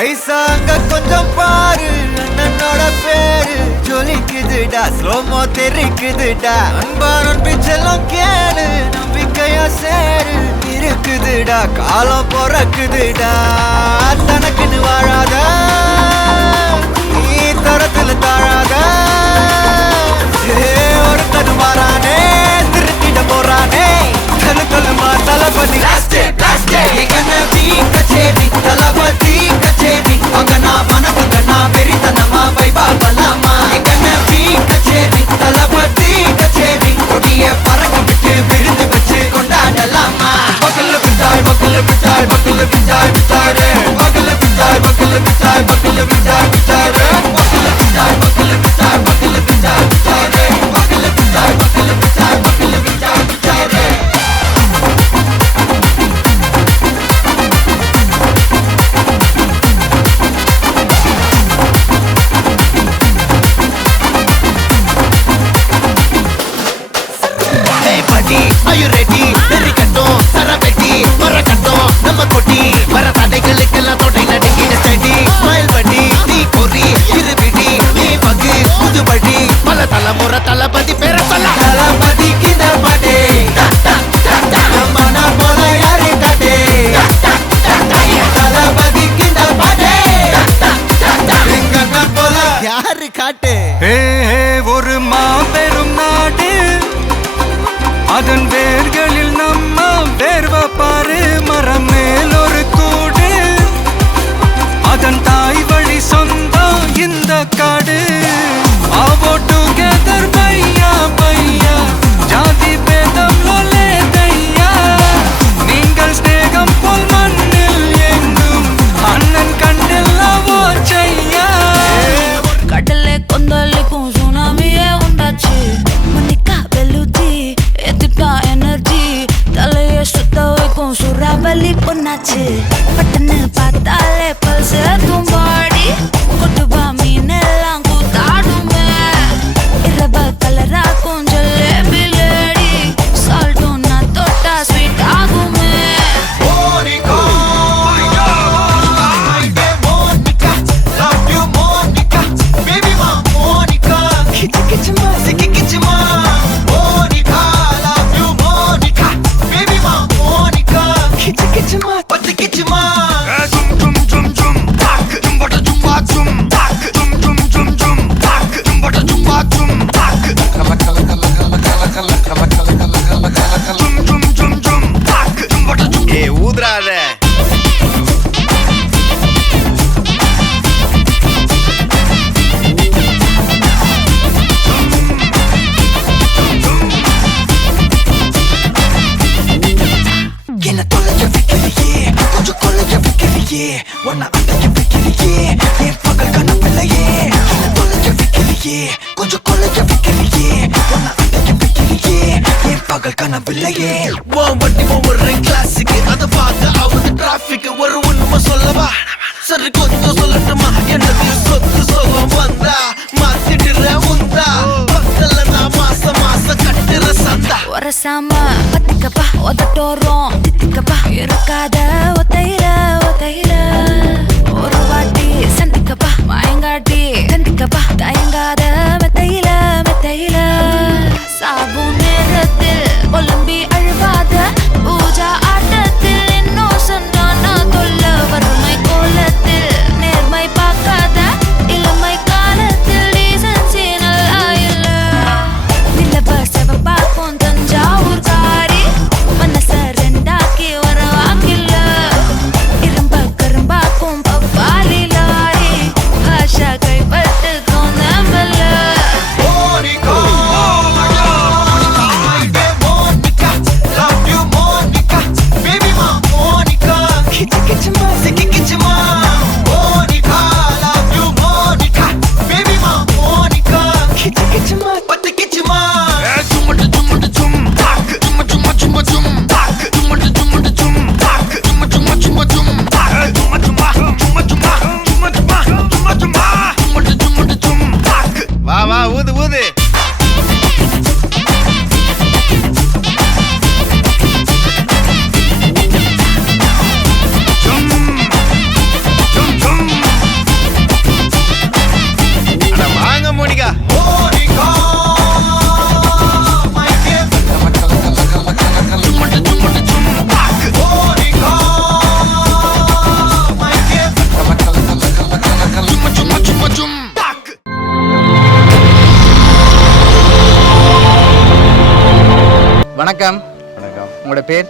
ஐசா அங்க கொஞ்சம் பாரு அண்ணனோட பேரு ஜொலிக்குதுடா ஸ்லோமோ தெரிக்குதுடா அன்பான பிச்செல்லாம் கேளு நம்பிக்கையா சேரு இருக்குதுடா காலம் பிறக்குதுடா தனக்குன்னு வாழாத நீ தரத்துல தாழாத ஒருத்தன் மாறானே திருத்திட போறானே கலுமா தளபதி கச்சேரி தளபதி கச்சேரி அங்கனா மனவங்கனா பெரித்தனமா வைபா பலாமா எங்கனவி கச்சேரி தளபதி கச்சேரி கொடிய பறக்க விட்டு விருந்து வச்சு கொண்டாடலாமா பக்கல்ல விட்டாய் பக்கல்ல விட்டாய் பக்கல்ல விட்டாய் விட்டாரே பக்கல்ல விட்டாய் பக்கல்ல விட்டாய் பக்கல்ல விட்டாய் விட்டாரே பக்கல்ல விட்டாய் பக்கல்ல விட்டாய் பக்கல்ல விட்டாய் விட்டாரே பக்கல்ல விட்டாய் பக்கல்ல விட்டாய் பக்கல்ல விட்டாய் விட்டாரே Are you ready? Derikattom, Saraveti, Marakattom, Namma Koti, Varathadegalukella thodai nadingida steady, smile buddy, nee kori, iruvidi, nee pagi, pudu buddy, pala thalamura thalapati pera solla, thalapati kinda pade, namana pola yare kade, thalapati kinda pade, engana pola yaru kaate. Hey, oru maaperum naadu அதன் வேர்களில் நம்ம வேர்வ பாரு மரம் மேல் ஒரு கூடு அதன் தாய் வழி சொந்தம் இந்த காடு ஆவோ டுகெதர் பையா பையா ஜாதி பேதம் லோலே தையா நீங்கள் ஸ்நேகம் போல் மண்ணில் எங்கும் அண்ணன் கண்டெல்லவோ செய்யா கடலே கொந்தளிக்கும் சுனாமியே உண்டாச்சு மன்னிக்கா வெல்லுதி எதுக்கா எனர்ஜி தலைய சுத்த வைக்கும் சூறாவளி பொண்ணாச்சு பட்டன்னு பார்த்தாலே பல்ஸ் தும்பாடி கொட்டுபா மீன் எல்லாம் கூத்தாடுமே இரவ கலராக்கும் ஜல்லேபி லேடி சால்ட்டும் நான் தொட்டா ஸ்வீட் ஆகுமே ஊதுறாத என்ன தொலைய வைக்கிறியே கொஞ்சம் கொலைய வைக்கிறியே உன்னை அடைய வைக்கிறியே என் பகல் கனவில்லையே என்ன தொலைய வைக்கிறியே கொஞ்சம் கொலைய வைக்கிறியே உன்னை அடைய வைக்கிறியே என் பகல் கனவில்லையே வண்டி ஒவ்வொரு கிளாஸுக்கு அதை பார்த்து அவங்க டிராபிக் ஒரு உண்மை சொல்லவா சரி கொஞ்சம் சொல்லட்டுமா என்னது சொத்து சொல்லம் வந்தா மாத்திடுற உந்தா பக்கத்துல நான் மாசம் கட்டுற சந்தா ஒரசாம பத்திக்கப்பா ஒதட்டோரம் தித்திக்கப்பா இருக்காத ஒத்தையில ஒத்தையில ஒரு வாட்டி சந்திக்கப்பா மாயங்காட்டி கண்டிக்கப்பா தயங்காத மெத்தையில மெத்தையில சாபு நேரத்தில் ஒலம்பி அழுவாத பூஜா ஆட்டத்தில் இன்னும் சொன்னானா தொல்ல வறுமை கோலத்தில் நேர்மை பார்க்காத இளமை காலத்தில் டீசன்சி நல்லா இல்ல நிலவ செவப்பாக்கும் தஞ்சாவூர் காரி மனச ரெண்டாக்கி வர வாக்கில்ல இரும்ப கரும்பாக்கும் பப்பாலி லாரி பாஷா கைப்பட்டுக்கும் நம்பல வா வா ஊது ஊது வணக்கம். வணக்கம். உங்களோட பேர்?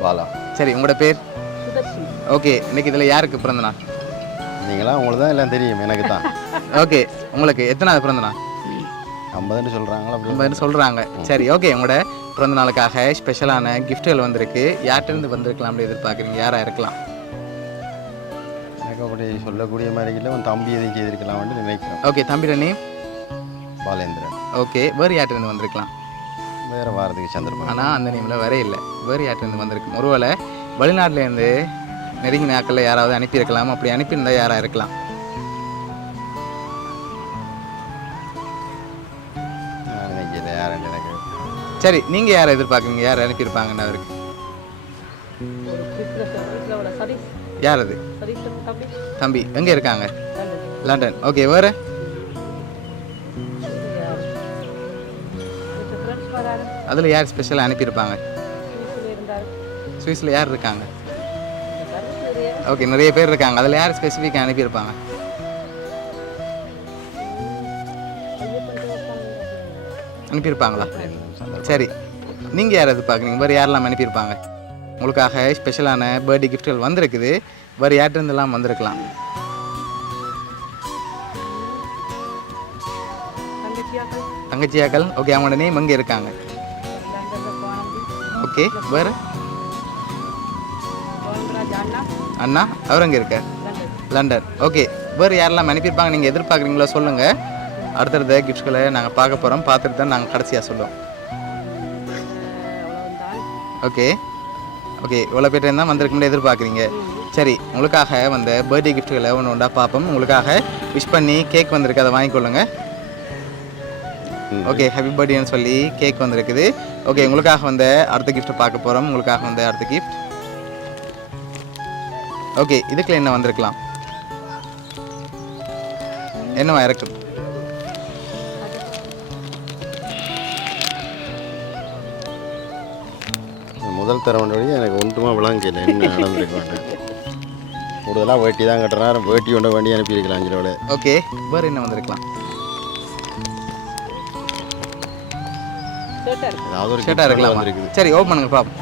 பாலா. சரி, உங்களோட பேர்? ஓகே, இன்னைக்கு இதில் யாருக்கு பிறந்த நாள்? நீங்களாம் உங்களுக்கு தான் எல்லாம் தெரியும், எனக்கு தான். ஓகே, உங்களுக்கு எத்தனாவது பிறந்த நாள்? 50ன்னு சொல்கிறாங்களா? 50 சொல்கிறாங்க. சரி, ஓகே, உங்களோட பிறந்த நாளுக்காக ஸ்பெஷலான கிஃப்ட்டுகள் வந்திருக்கு. யார்கிட்டருந்து வந்திருக்கலாம்னு எதிர்பார்க்குறீங்க? யாராக இருக்கலாம்? எனக்கு அப்படி சொல்லக்கூடிய மாதிரி இல்லை, உன் தம்பி எதையும் செய்திருக்கலாம்னு நினைக்கிறேன். ஓகே, தம்பியோட நேம்? பாலேந்திரன். ஓகே, வேறு யார்கிட்டருந்து வந்திருக்கலாம்? வேறு வாரத்துக்கு சந்திரபாபு. ஆனால் அந்த நேமில் வரே இல்லை. வேறு யார்கிட்டருந்து வந்திருக்கு? ஒருவேளை வெளிநாட்டிலேருந்து நெருங்கின நாட்களில் யாராவது அனுப்பியிருக்கலாம். அப்படி அனுப்பியிருந்தால் யாராக இருக்கலாம்? நான் நினைக்கல யாருன்னு எனக்கு. சரி, நீங்கள் யாரை எதிர்பார்க்குறீங்க? யார் அனுப்பியிருப்பாங்கன்னு அவருக்கு? யார் அது? தம்பி எங்கே இருக்காங்க? லண்டன். ஓகே, வேறு? அதில் யார் ஸ்பெஷலாக அனுப்பியிருப்பாங்க? சுவிஸில் யார் இருக்காங்க? ஓகே, நிறைய பேர் இருக்காங்க. அதில் யார் ஸ்பெசிஃபிக்காக அனுப்பியிருப்பாங்க? அனுப்பியிருப்பாங்களா? சரி, நீங்கள் யார் எதிர்பார்க்குறீங்க? வேறு யாரெல்லாம் அனுப்பியிருப்பாங்க? உங்களுக்காக ஸ்பெஷலான பர்த்டே கிஃப்ட்கள் வந்திருக்குது. வேறு யார்கிட்டருந்தெல்லாம் வந்திருக்கலாம்? தங்கச்சியாக்கள். ஓகே, அவங்களோட நேம் எங்கே இருக்காங்க? ஓகே, வேறு? அண்ணா, அவர் எங்கே இருக்கார்? லண்டன். ஓகே, வேறு யாரெல்லாம் அனுப்பியிருப்பாங்க நீங்கள் எதிர்பார்க்குறீங்களோ சொல்லுங்கள். அடுத்தடுத்த கிஃப்ட்களை நாங்கள் பார்க்க போகிறோம். பார்த்துட்டு தான் நாங்கள் கடைசியாக சொல்லுவோம். ஓகே ஓகே, இவ்வளோ பேர் தான் வந்திருக்குன்னு எதிர்பார்க்குறீங்க. சரி, உங்களுக்காக வந்த பர்த்டே கிஃப்ட்களை ஒன்று ஒன்றா பார்ப்போம். உங்களுக்காக விஷ் பண்ணி கேக் வந்திருக்கு, அதை வாங்கிக்கொள்ளுங்க. ஓகே, ஹாப்பி பர்த்டேன்னு சொல்லி கேக் வந்திருக்குது. ஓகே, உங்களுக்காக வந்த அடுத்த கிஃப்ட்டை பார்க்க போகிறோம். உங்களுக்காக வந்த அடுத்த கிஃப்ட். ஓகே, இதுக்குள்ள என்ன வந்திருக்கலாம்? என்னவா இருக்கும்? முதல் தரம் வழி எனக்கு ஒன்றுமா விளங்கல என்ன நடந்திருக்கேன். கூடுதலாக வேட்டி தான் கட்டுறேன், வேட்டி கொண்ட வண்டி அனுப்பியிருக்கலாம் 5 ரூபாய். ஓகே, வேறு என்ன வந்திருக்கலாம்? ஏதாவது ஒரு ஷர்ட்டாக இருக்கலாம். வந்திருக்குது. சரி, ஓப்பன் பண்ணுங்க பாப்போம்.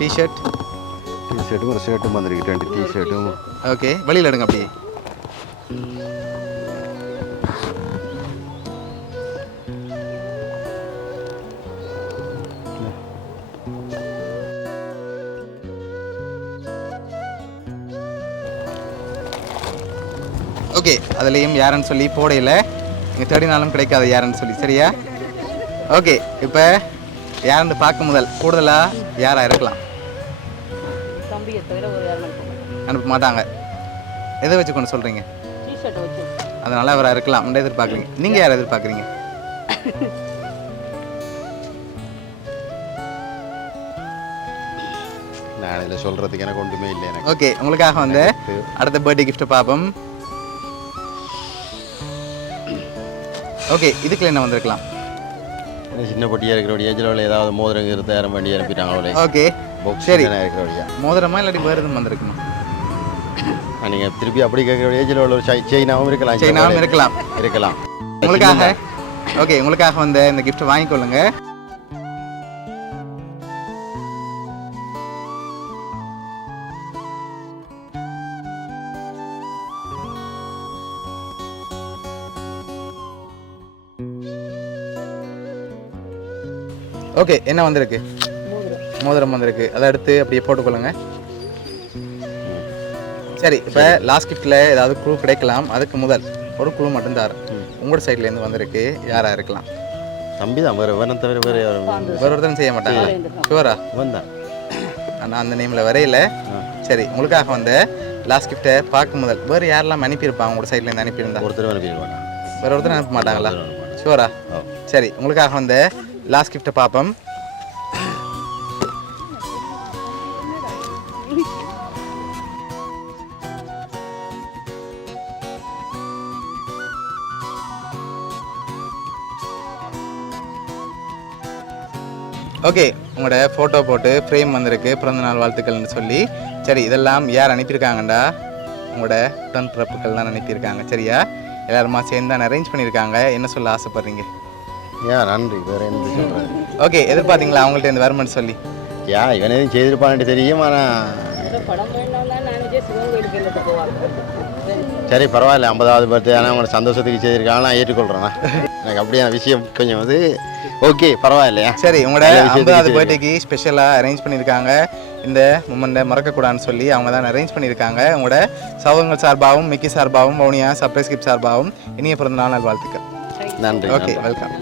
டிஷர்ட்டும் ஒரு ஷர்ட்டும் வந்திருக்கு. 2 டிஷர்ட்டும். ஓகே, வெளியில் எடுங்க அப்படியே. ஓகே, அதுலேயும் யாருன்னு சொல்லி போடையில் நீங்கள் தேடினாலும் கிடைக்காது யாருன்னு சொல்லி. சரியா? ஓகே, இப்போ யாருன்னு பார்க்க முதல் கூடுதலாக யாராக இருக்கலாம்? அனுப்ப மாட்டாங்க. எதை வச்சு கொண்டு சொல்கிறீங்க? அதனால் அவராக இருக்கலாம். உண்டை எதிர்பார்க்குறீங்க. நீங்கள் யாரை எதிர்பார்க்குறீங்க? நான் இதில் சொல்கிறதுக்கு எனக்கு ஒன்றுமே இல்லை எனக்கு. ஓகே, உங்களுக்காக வந்து அடுத்த பர்த்டே கிஃப்ட்டை பார்ப்போம். ஓகே, இதுக்குள்ள என்ன வந்திருக்கலாம்? சின்ன பொட்டியாக இருக்கிற ஏஜில் ஏதாவது மோதிரம் இருந்து யாரும் வண்டி அனுப்பிட்டாங்களோ. ஓகே, சரி, இருக்கிற மோதிரமா இல்லாட்டி வேறு எதுவும் வந்திருக்குமா? நீங்கள் திருப்பி அப்படி கேட்குற ஏஜில் உள்ள ஒரு செயினாகவும் இருக்கலாம். செயினாகவும் இருக்கலாம். உங்களுக்காக ஓகே, உங்களுக்காக வந்து இந்த கிஃப்ட் வாங்கிக்கொள்ளுங்க. ஓகே, என்ன வந்திருக்கு? மோதிரம் வந்திருக்கு. அதை எடுத்து அப்படியே போட்டுக்கொள்ளுங்க. சரி, இப்போ லாஸ்ட் கிஃப்ட்டில் ஏதாவது குழு கிடைக்கலாம். அதுக்கு முதல் ஒரு குழு மட்டும்தான் உங்களோட சைட்லேருந்து வந்திருக்கு. யாராக இருக்கலாம்? தம்பி தான். வேறு வேணும் தவிர வேறு ஒருத்தரும் செய்ய மாட்டாங்க. ஷுவரா? வந்தான். ஆனால் அந்த நேமில் வரையில. சரி, உங்களுக்காக வந்து லாஸ்ட் கிஃப்ட்டை பார்க்க முதல் வேறு யாரெல்லாம் அனுப்பியிருப்பாங்க? உங்களோட சைட்லேருந்து அனுப்பியிருந்தா? ஒருத்தர் அனுப்பிடுவாங்க. வேறு ஒருத்தர் அனுப்ப மாட்டாங்களா? ஷுவரா? சரி, உங்களுக்காக வந்து லாஸ்ட் கிஃப்ட்டை பார்ப்போம். ஓகே, உங்களோட ஃபோட்டோ போட்டு ஃப்ரேம் வந்திருக்கு, பிறந்தநாள் வாழ்த்துக்கள்னு சொல்லி. சரி, இதெல்லாம் யார் அனுப்பியிருக்காங்கண்டா? உங்களோட உடன்பிறப்புகள் தான் அனுப்பியிருக்காங்க. சரியா? எல்லாருமா சேர்ந்து தான் அரேஞ்ச் பண்ணியிருக்காங்க. என்ன சொல்ல ஆசைப்படுறீங்க? ஏன் நன்றி, வேறு என்ன சொல்கிறேன். ஓகே, எதிர்பார்த்தீங்களா அவங்கள்ட்ட இந்த வருமானு சொல்லி? இவன் எதுவும் செய்திருப்பான்ட்டு தெரியும். ஆனால் சரி பரவாயில்ல, 50வது பர்த்டே ஆனால் அவங்களோட சந்தோஷத்துக்கு செய்திருக்காங்க, நான் ஏற்றுக்கொள்கிறேன்னா. எனக்கு அப்படியான விஷயம் கொஞ்சம் வந்து ஓகே பரவாயில்லையா. சரி, உங்களோட 50வது பர்த்டேக்கு ஸ்பெஷலாக அரேஞ்ச் பண்ணியிருக்காங்க. இந்த மூமெண்ட்டை மறக்கக்கூடாதுன்னு சொல்லி அவங்க தான் அரேஞ்ச் பண்ணியிருக்காங்க. உங்களோட சகோதரங்கள் சார்பாகவும் மிக்கி சார்பாகவும் வவுனியா சர்ப்ரைஸ் கிஃப்ட் சார்பாகவும் இனிய பிறந்த நாள் வாழ்த்துக்கள். நன்றி. Okay, welcome.